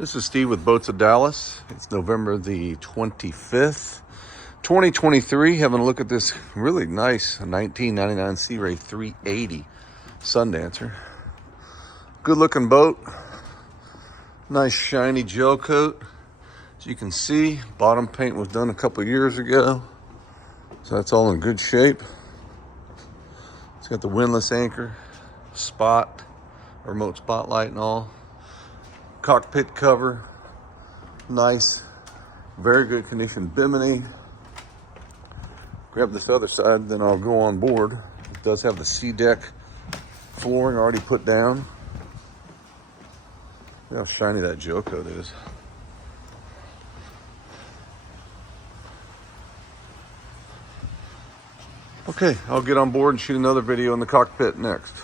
This is Steve with Boats of Dallas. It's November the 25th, 2023. Having a look at this really nice 1999 Sea Ray 380 Sundancer. Good looking boat. Nice shiny gel coat. As you can see, bottom paint was done a couple years ago. So that's all in good shape. It's got the windlass anchor, spot, remote spotlight and all. Cockpit cover, nice, very good condition bimini. Grab this other side, then I'll go on board. It does have the sea deck flooring already put down. Look how shiny that gel coat is. Okay, I'll get on board and shoot another video in the cockpit next.